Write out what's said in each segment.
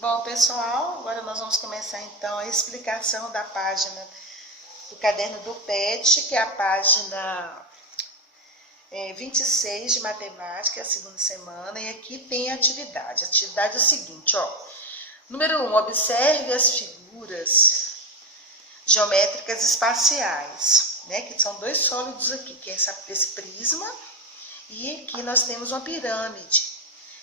Bom, pessoal, agora nós vamos começar então a explicação da página do caderno do PET, que é a página 26 de matemática, é a segunda semana, e aqui tem a atividade. A atividade é o seguinte, ó. Número 1, observe as figuras geométricas espaciais, né? Que são dois sólidos aqui, que é esse prisma, e aqui nós temos uma pirâmide.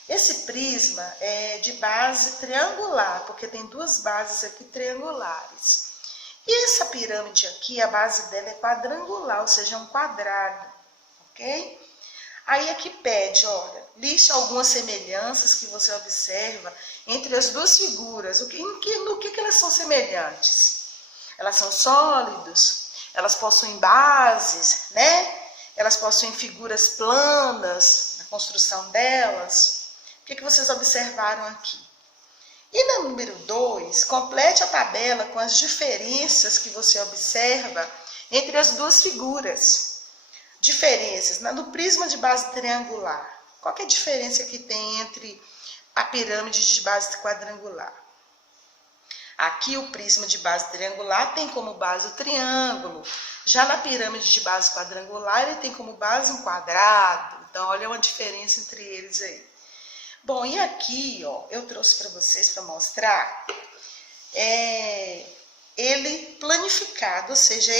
Esse prisma é de base triangular, porque tem duas bases aqui triangulares. E essa pirâmide aqui, a base dela é quadrangular, ou seja, é um quadrado, ok? Aí aqui pede, olha, liste algumas semelhanças que você observa entre as duas figuras. No que elas são semelhantes? Elas são sólidos, elas possuem bases, né? Elas possuem figuras planas na construção delas. O que vocês observaram aqui? E no número 2, complete a tabela com as diferenças que você observa entre as duas figuras. Diferenças no prisma de base triangular. Qual que é a diferença que tem entre a pirâmide de base quadrangular? Aqui o prisma de base triangular tem como base o triângulo. Já na pirâmide de base quadrangular ele tem como base um quadrado. Então olha uma diferença entre eles aí. Bom, e aqui, ó, eu trouxe para vocês para mostrar ele planificado, ou seja,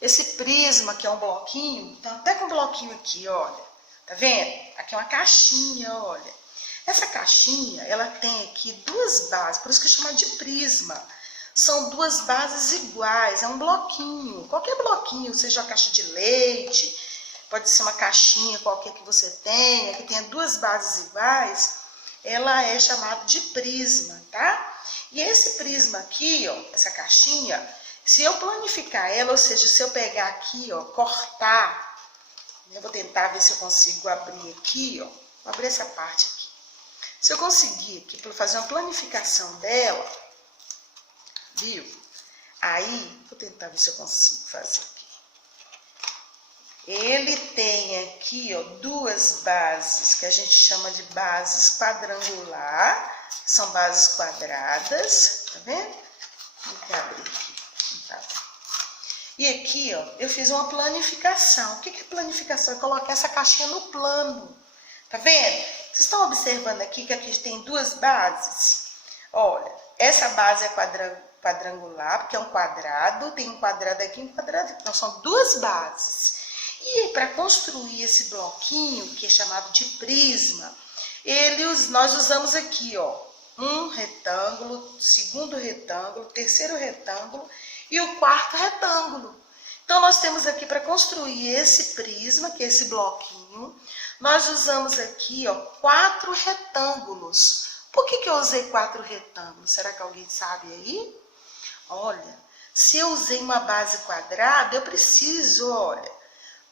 esse prisma que é um bloquinho, então até com um bloquinho aqui, olha, tá vendo? Aqui é uma caixinha, olha. Essa caixinha, ela tem aqui duas bases, por isso que chama de prisma. São duas bases iguais, é um bloquinho, qualquer bloquinho, seja uma caixa de leite, pode ser uma caixinha qualquer que você tenha, que tenha duas bases iguais, ela é chamada de prisma, tá? E esse prisma aqui, ó, essa caixinha, se eu planificar ela, ou seja, se eu pegar aqui, ó, cortar, eu vou tentar ver se eu consigo abrir aqui, ó, vou abrir essa parte aqui. Se eu conseguir aqui, para fazer uma planificação dela, viu? Aí, vou tentar ver se eu consigo fazer aqui. Ele tem aqui, ó, duas bases, que a gente chama de bases quadrangular, são bases quadradas, tá vendo? Vou abrir aqui. E aqui, ó, eu fiz uma planificação. O que é planificação? É colocar essa caixinha no plano, tá vendo? Vocês estão observando aqui que aqui tem duas bases? Olha, essa base é quadrangular, porque é um quadrado, tem um quadrado aqui e um quadrado aqui. Então, são duas bases. E para construir esse bloquinho, que é chamado de prisma, nós usamos aqui, ó, um retângulo, segundo retângulo, terceiro retângulo e o quarto retângulo. Então, nós temos aqui para construir esse prisma, que é esse bloquinho, nós usamos aqui, ó, 4 retângulos. Por que eu usei 4 retângulos? Será que alguém sabe aí? Olha, se eu usei uma base quadrada, eu preciso, olha,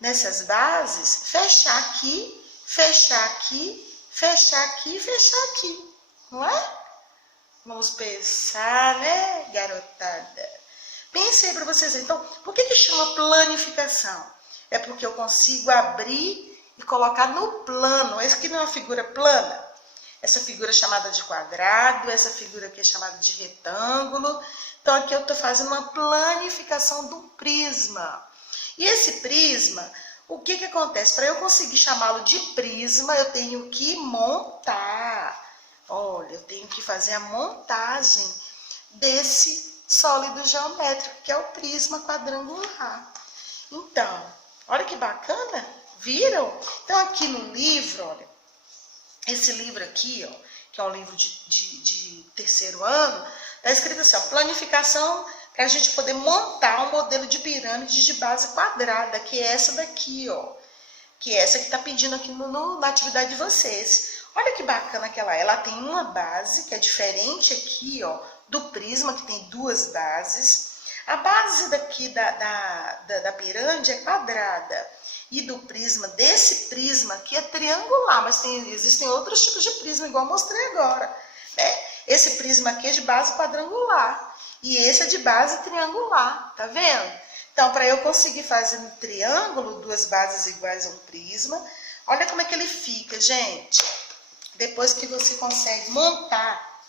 nessas bases, fechar aqui, fechar aqui, fechar aqui e fechar aqui, não é? Vamos pensar, né, garotada? Pensem aí para vocês. Então, por que chama planificação? É porque eu consigo abrir e colocar no plano. Essa aqui não é uma figura plana. Essa figura é chamada de quadrado, essa figura aqui é chamada de retângulo. Então, aqui eu estou fazendo uma planificação do prisma. E esse prisma, o que acontece? Para eu conseguir chamá-lo de prisma, eu tenho que montar. Olha, eu tenho que fazer a montagem desse sólido geométrico, que é o prisma quadrangular. Então, olha que bacana, viram? Então, aqui no livro, olha, esse livro aqui, ó, que é um livro de terceiro ano, está escrito assim, ó, planificação para a gente poder montar um modelo de pirâmide de base quadrada, que é essa daqui, ó. Que é essa que está pedindo aqui na atividade de vocês. Olha que bacana que ela tem uma base, que é diferente aqui, ó, do prisma, que tem duas bases. A base daqui da pirâmide é quadrada. E do prisma, desse prisma aqui é triangular, mas existem outros tipos de prisma, igual eu mostrei agora, né? Esse prisma aqui é de base quadrangular. E esse é de base triangular, tá vendo? Então, para eu conseguir fazer um triângulo, duas bases iguais a um prisma, olha como é que ele fica, gente. depois que você consegue montar,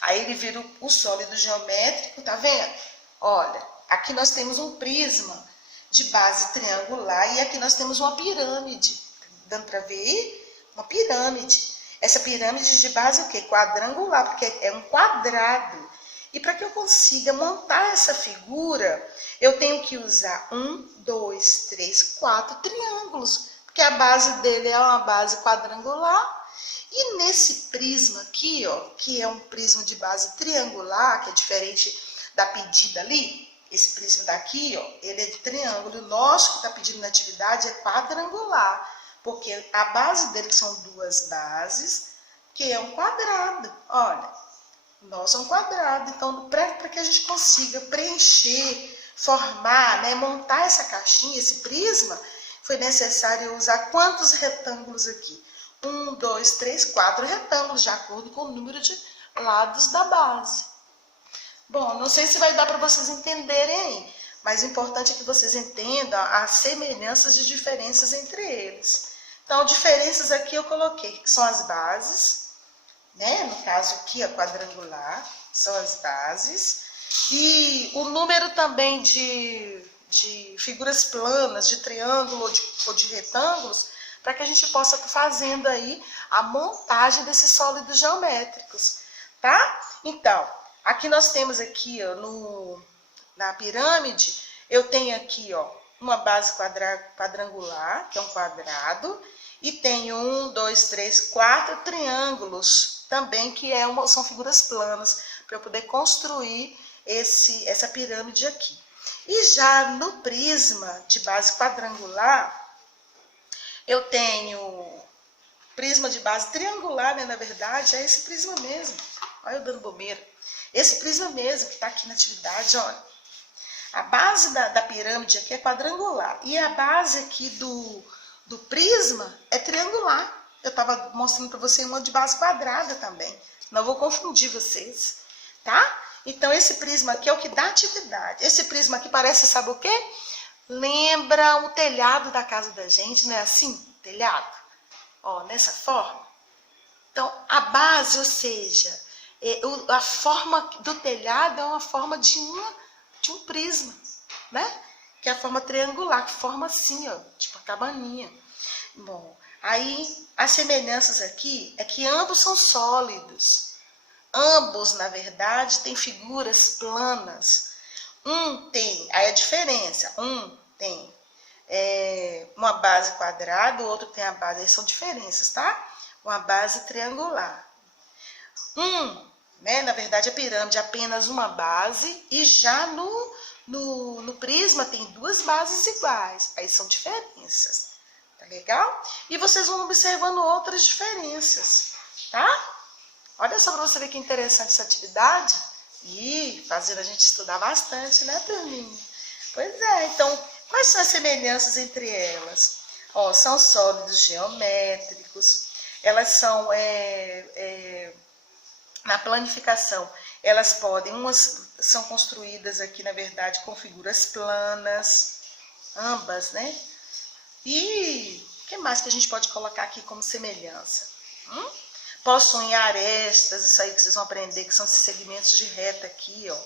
aí ele vira o sólido geométrico, tá vendo? Olha, aqui nós temos um prisma de base triangular e aqui nós temos uma pirâmide. Dando para ver aí? Uma pirâmide. Essa pirâmide de base é o quê? Quadrangular, porque é um quadrado. E para que eu consiga montar essa figura, eu tenho que usar 1, 2, 3, 4 triângulos, porque a base dele é uma base quadrangular. E nesse prisma aqui, ó, que é um prisma de base triangular, que é diferente da pedida ali, esse prisma daqui, ó, ele é de triângulo. O nosso que está pedindo na atividade é quadrangular, porque a base dele são duas bases, que é um quadrado. Olha. Nosso é um quadrado, então para que a gente consiga preencher, formar, né, montar essa caixinha, esse prisma, foi necessário usar quantos retângulos aqui? 1, 2, 3, 4 retângulos, de acordo com o número de lados da base. Bom, não sei se vai dar para vocês entenderem aí, mas o importante é que vocês entendam as semelhanças e diferenças entre eles. Então, diferenças aqui eu coloquei, que são as bases, né? No caso aqui, a quadrangular, são as bases. E o número também de figuras planas, de triângulo ou de retângulos, para que a gente possa estar fazendo aí a montagem desses sólidos geométricos, tá? Então, aqui nós temos aqui, ó, na pirâmide, eu tenho aqui, ó, uma base quadrangular, que é um quadrado, e tenho 1, 2, 3, 4 triângulos, também que são figuras planas, para eu poder construir essa pirâmide aqui. E já no prisma de base quadrangular, eu tenho prisma de base triangular, né? Na verdade, é esse prisma mesmo. Olha eu dando bobeira. Esse prisma mesmo que está aqui na atividade, olha. A base da pirâmide aqui é quadrangular. E a base aqui do prisma é triangular. Eu estava mostrando para você uma de base quadrada também. Não vou confundir vocês, tá? Então, esse prisma aqui é o que dá atividade. Esse prisma aqui parece, sabe o quê? Lembra o telhado da casa da gente, não é assim? Telhado. Ó, nessa forma. Então, a base, ou seja, a forma do telhado é uma forma de um prisma, né? Que é a forma triangular, que forma assim, ó, tipo a cabaninha. Bom, aí as semelhanças aqui é que ambos são sólidos. Ambos, na verdade, têm figuras planas. Um tem, aí a diferença, um tem uma base quadrada, o outro tem a base, aí são diferenças, tá? Uma base triangular. Né, na verdade, a pirâmide é apenas uma base, e já no prisma tem duas bases iguais, aí são diferenças, tá legal? E vocês vão observando outras diferenças, tá? Olha só para você ver que interessante essa atividade, e fazendo a gente estudar bastante, né, turminha? Pois é, então, quais são as semelhanças entre elas? Ó, são sólidos geométricos, elas são, na planificação, elas umas são construídas aqui, na verdade, com figuras planas, ambas, né? E o que mais que a gente pode colocar aqui como semelhança? Possuem arestas, isso aí que vocês vão aprender, que são esses segmentos de reta aqui, ó.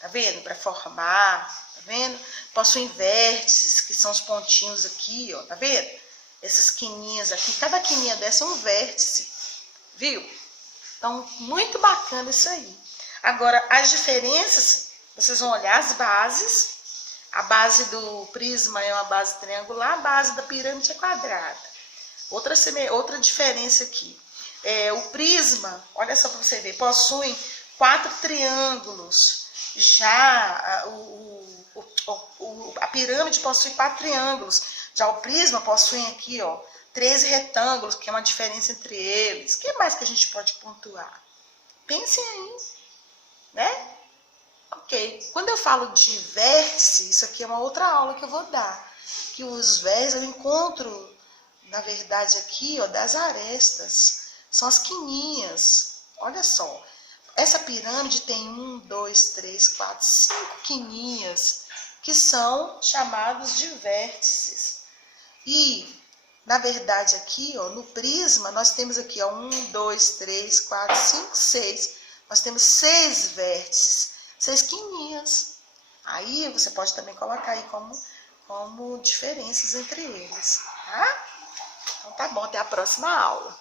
Tá vendo? Para formar, tá vendo? Possuem vértices, que são os pontinhos aqui, ó. Tá vendo? Essas quininhas aqui, cada quininha dessa é um vértice, viu? Então, muito bacana isso aí. Agora, as diferenças, vocês vão olhar as bases. A base do prisma é uma base triangular, a base da pirâmide é quadrada. Outra diferença aqui. O prisma, olha só para você ver, possui 4 triângulos. Já a pirâmide possui 4 triângulos. Já o prisma possui aqui, ó, 13 retângulos, que é uma diferença entre eles. O que mais que a gente pode pontuar? Pensem aí, né? Ok. Quando eu falo de vértice, isso aqui é uma outra aula que eu vou dar. Que os vértices eu encontro, na verdade, aqui, ó, das arestas. São as quininhas. Olha só. Essa pirâmide tem 1, 2, 3, 4, 5 quininhas, que são chamados de vértices. E Na verdade, aqui, ó, no prisma, nós temos aqui, ó, 1, 2, 3, 4, 5, 6. Nós temos 6 vértices, 6 quininhas. Aí, você pode também colocar aí como diferenças entre eles, tá? Então, tá bom, até a próxima aula.